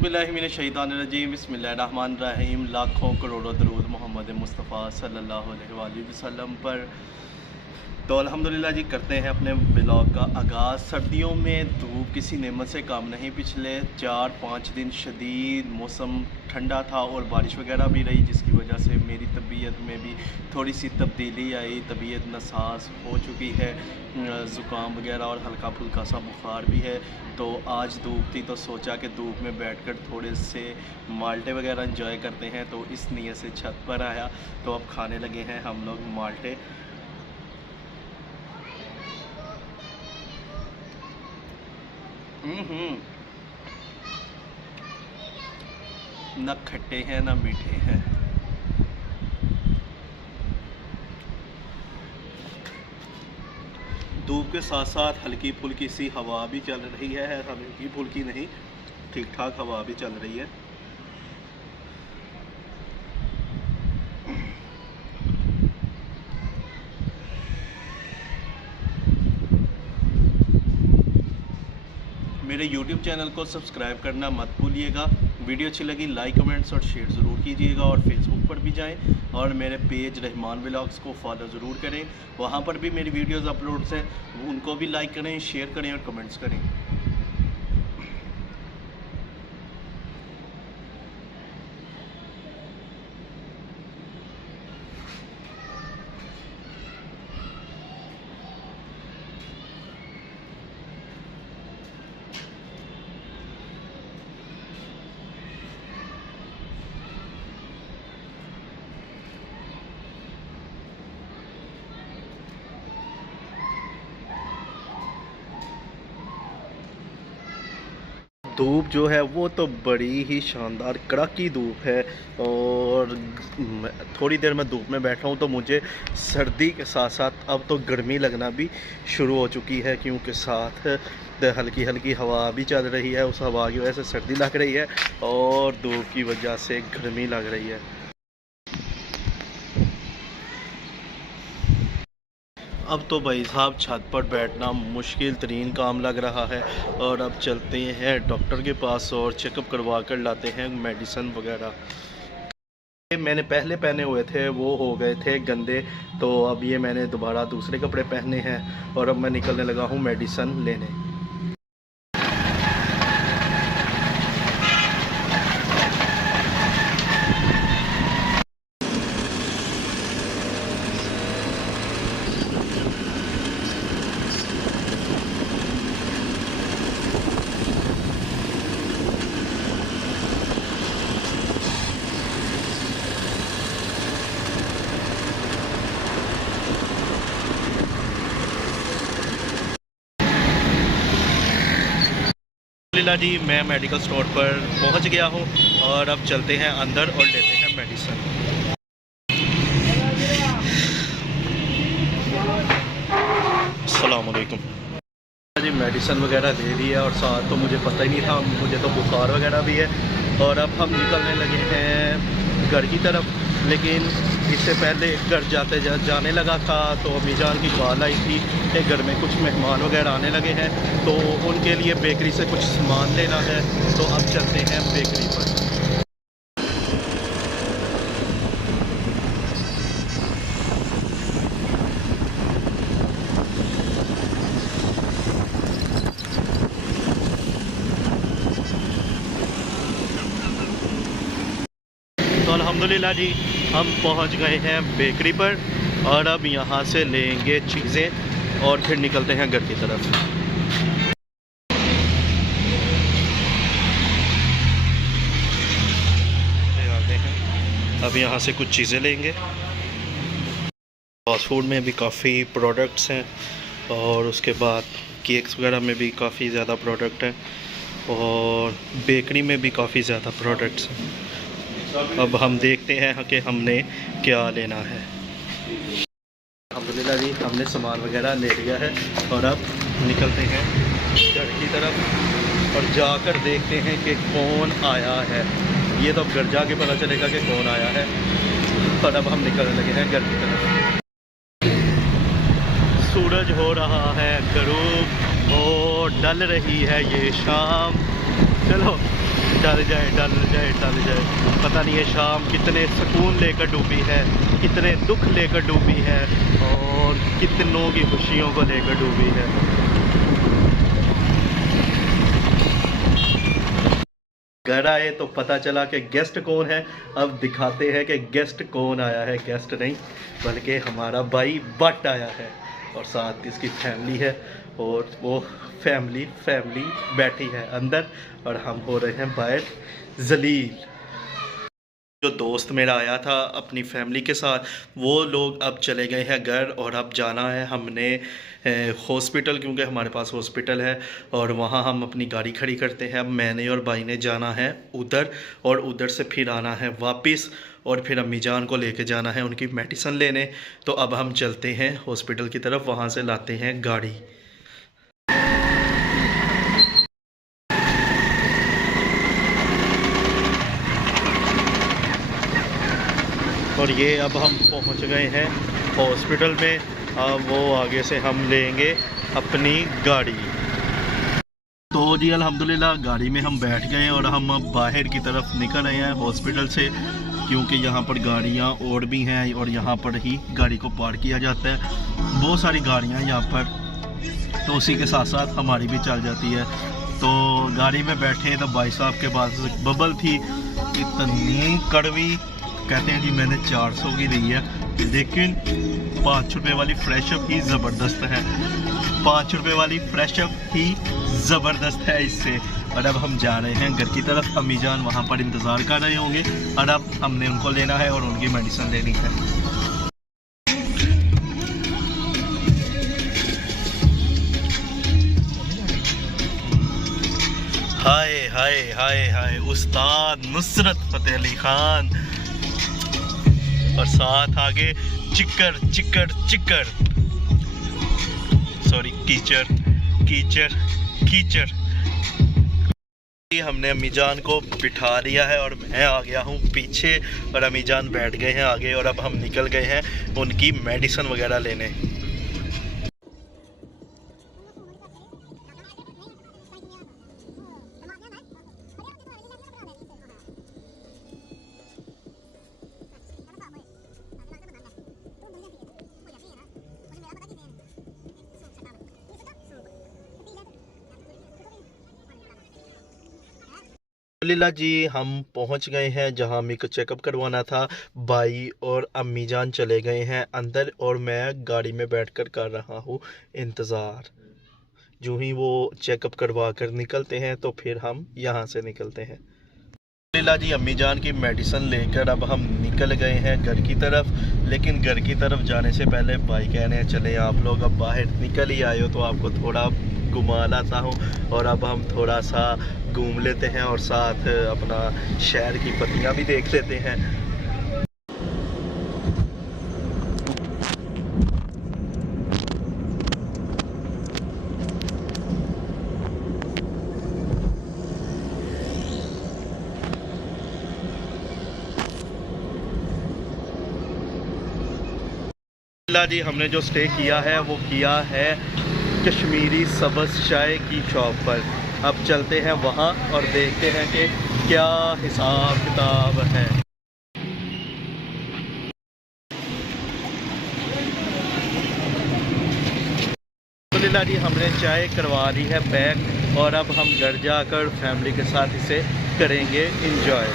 औज़ुबिल्लाहिमिनश्शैतानिर्रजीम बिस्मिल्लाहिर्रहमानिर्रहीम। लाखों करोड़ों दरूद मोहम्मद मुस्तफ़ा सल्लल्लाहु अलैहि वसल्लम पर। तो अल्हम्दुलिल्लाह जी, करते हैं अपने ब्लॉग का आगाज़। सर्दियों में धूप किसी नेमत से कम नहीं। पिछले 4-5 दिन शदीद मौसम ठंडा था और बारिश वगैरह भी रही, जिसकी वजह से मेरी तबीयत में भी थोड़ी सी तब्दीली आई। तबीयत नसास हो चुकी है, ज़ुकाम वगैरह और हल्का फुल्का सा बुखार भी है। तो आज धूप थी तो सोचा कि धूप में बैठकर थोड़े से माल्टे वगैरह इंजॉय करते हैं, तो इस नीयत से छत पर आया। तो अब खाने लगे हैं हम लोग माल्टे। न खट्टे हैं न मीठे हैं। धूप के साथ साथ हल्की फुल्की सी हवा भी चल रही है। हल्की फुल्की नहीं, ठीक ठाक हवा भी चल रही है। मेरे YouTube चैनल को सब्सक्राइब करना मत भूलिएगा। वीडियो अच्छी लगी लाइक कमेंट्स और शेयर ज़रूर कीजिएगा, और फेसबुक पर भी जाएं और मेरे पेज रहमान व्लॉग्स को फॉलो ज़रूर करें। वहाँ पर भी मेरी वीडियोस अपलोड्स हैं, उनको भी लाइक करें, शेयर करें और कमेंट्स करें। धूप जो है वो तो बड़ी ही शानदार कड़ाकी धूप है, और थोड़ी देर में धूप में बैठा हूँ तो मुझे सर्दी के साथ साथ अब तो गर्मी लगना भी शुरू हो चुकी है, क्योंकि साथ हल्की हल्की हवा भी चल रही है। उस हवा की वजह से सर्दी लग रही है और धूप की वजह से गर्मी लग रही है। अब तो भाई साहब छत पर बैठना मुश्किल तरीन काम लग रहा है, और अब चलते हैं डॉक्टर के पास और चेकअप करवा कर लाते हैं मेडिसिन वगैरह। मैंने पहले पहने हुए थे वो हो गए थे गंदे, तो अब ये मैंने दोबारा दूसरे कपड़े पहने हैं और अब मैं निकलने लगा हूँ मेडिसिन लेने। जी, मैं मेडिकल स्टोर पर पहुंच गया हूं और अब चलते हैं अंदर और लेते हैं मेडिसिन। अस्सलाम वालेकुम जी, मेडिसिन वगैरह दे दी है और साथ तो मुझे पता ही नहीं था, मुझे तो बुखार वगैरह भी है। और अब हम निकलने लगे हैं घर की तरफ, लेकिन इससे पहले घर जाने लगा था तो अम्मी जान की कॉल आई थी कि घर में कुछ मेहमान वगैरह आने लगे हैं, तो उनके लिए बेकरी से कुछ सामान लेना है। तो अब चलते हैं बेकरी पर। तो अल्हम्दुलिल्लाह जी, हम पहुंच गए हैं बेकरी पर और अब यहाँ से लेंगे चीज़ें और फिर निकलते हैं घर की तरफ। अब यहाँ से कुछ चीज़ें लेंगे। फास्ट फूड में भी काफ़ी प्रोडक्ट्स हैं और उसके बाद केक्स वगैरह में भी काफ़ी ज़्यादा प्रोडक्ट हैं और बेकरी में भी काफ़ी ज़्यादा प्रोडक्ट्स हैं। अब हम देखते हैं कि हमने क्या लेना है। अल्हम्दुलिल्लाह जी, हमने सामान वगैरह ले लिया है और अब निकलते हैं घर की तरफ और जाकर देखते हैं कि कौन आया है। ये तो अब घर जाके पता चलेगा कि कौन आया है। और अब हम निकलने लगे हैं घर की तरफ। सूरज हो रहा है गरूब और ढल रही है ये शाम। चलो डल जाए डल जाए डल जाए। पता नहीं है शाम कितने सुकून लेकर डूबी है, कितने दुख लेकर डूबी है और कितनों की खुशियों को लेकर डूबी है। घर आए तो पता चला कि गेस्ट कौन है। अब दिखाते हैं कि गेस्ट कौन आया है। गेस्ट नहीं बल्कि हमारा भाई बट आया है और साथ इसकी फैमिली है और वो फैमिली बैठी है अंदर और हम हो रहे हैं बाहर जलील। जो दोस्त मेरा आया था अपनी फैमिली के साथ, वो लोग अब चले गए हैं घर और अब जाना है हमने हॉस्पिटल, क्योंकि हमारे पास हॉस्पिटल है और वहाँ हम अपनी गाड़ी खड़ी करते हैं। अब मैंने और भाई ने जाना है उधर और उधर से फिर आना है वापस और फिर अम्मी जान को लेके जाना है उनकी मेडिसिन लेने। तो अब हम चलते हैं हॉस्पिटल की तरफ, वहाँ से लाते हैं गाड़ी। और ये अब हम पहुंच गए हैं हॉस्पिटल में। अब वो आगे से हम लेंगे अपनी गाड़ी। तो जी अल्हम्दुलिल्लाह गाड़ी में हम बैठ गए और हम अब बाहर की तरफ निकल रहे हैं हॉस्पिटल से, क्योंकि यहाँ पर गाड़ियाँ और भी हैं और यहाँ पर ही गाड़ी को पार्क किया जाता है। बहुत सारी गाड़ियाँ यहाँ पर, तो उसी के साथ साथ हमारी भी चल जाती है। तो गाड़ी में बैठे तो भाई साहब के पास बबल थी इतनी कड़वी, कहते हैं जी मैंने 400 की दी है, लेकिन 5 रुपये वाली फ्रेशअप ही ज़बरदस्त है। 5 रुपये वाली फ्रेशअप ही ज़बरदस्त है इससे। और अब हम जा रहे हैं घर की तरफ। अम्मी जान वहाँ पर इंतज़ार कर रहे होंगे और अब हमने उनको लेना है और उनकी मेडिसिन लेनी है। हाय हाय हाय हाय, उस्ताद नुसरत फ़तेह अली खान और साथ आगे चिक्कर चिक्कर चिक्कर, सॉरी कीचड़ कीचड़ कीचड़। हमने अम्मी जान को बिठा दिया है और मैं आ गया हूँ पीछे और अम्मी जान बैठ गए हैं आगे और अब हम निकल गए हैं उनकी मेडिसिन वगैरह लेने। अल्हम्दुलिल्लाह जी हम पहुंच गए हैं जहां अम्मी को चेकअप करवाना था। भाई और अम्मी जान चले गए हैं अंदर और मैं गाड़ी में बैठकर कर रहा हूं इंतज़ार। जो ही वो चेकअप करवा कर निकलते हैं तो फिर हम यहां से निकलते हैं। अल्हम्दुलिल्लाह जी अम्मी जान की मेडिसिन लेकर अब हम निकल गए हैं घर की तरफ। लेकिन घर की तरफ जाने से पहले भाई कहने हैं चले आप लोग अब बाहर निकल ही आए हो तो आपको थोड़ा घुमा लाता हूँ और अब हम थोड़ा सा घूम लेते हैं और साथ अपना शहर की पत्तियाँ भी देख लेते हैं। जी हमने जो स्टे किया है वो किया है कश्मीरी सब्ज़ चाय की शॉप पर। अब चलते हैं वहाँ और देखते हैं कि क्या हिसाब किताब है। अल्हम्दुलिल्लाह जी हमने चाय करवा ली है पैक और अब हम घर जाकर फैमिली के साथ इसे करेंगे एंजॉय।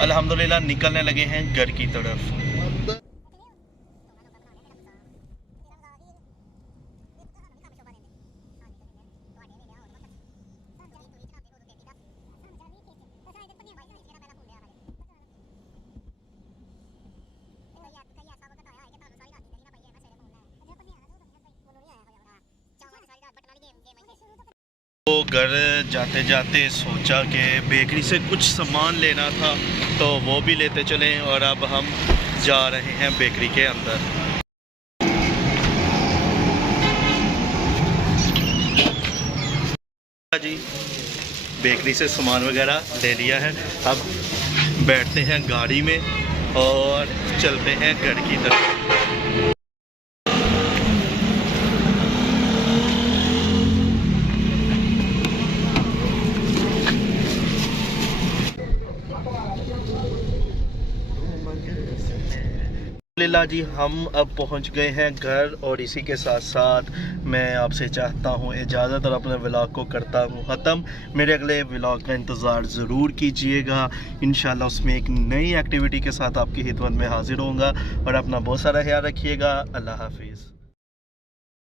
अल्हम्दुलिल्लाह निकलने लगे हैं घर की तरफ। तो घर जाते जाते सोचा कि बेकरी से कुछ सामान लेना था तो वो भी लेते चलें और अब हम जा रहे हैं बेकरी के अंदर। जी बेकरी से सामान वगैरह ले लिया है। अब बैठते हैं गाड़ी में और चलते हैं घर की तरफ। अल्हम्दुलिल्लाह जी हम अब पहुंच गए हैं घर, और इसी के साथ साथ मैं आपसे चाहता हूं इजाज़त और अपने व्लॉग को करता हूं ख़त्म। मेरे अगले व्लॉग का इंतज़ार ज़रूर कीजिएगा, इंशाल्लाह उसमें एक नई एक्टिविटी के साथ आपकी खिदमत में हाजिर होऊंगा। और अपना बहुत सारा ख्याल रखिएगा। अल्लाह हाफिज़।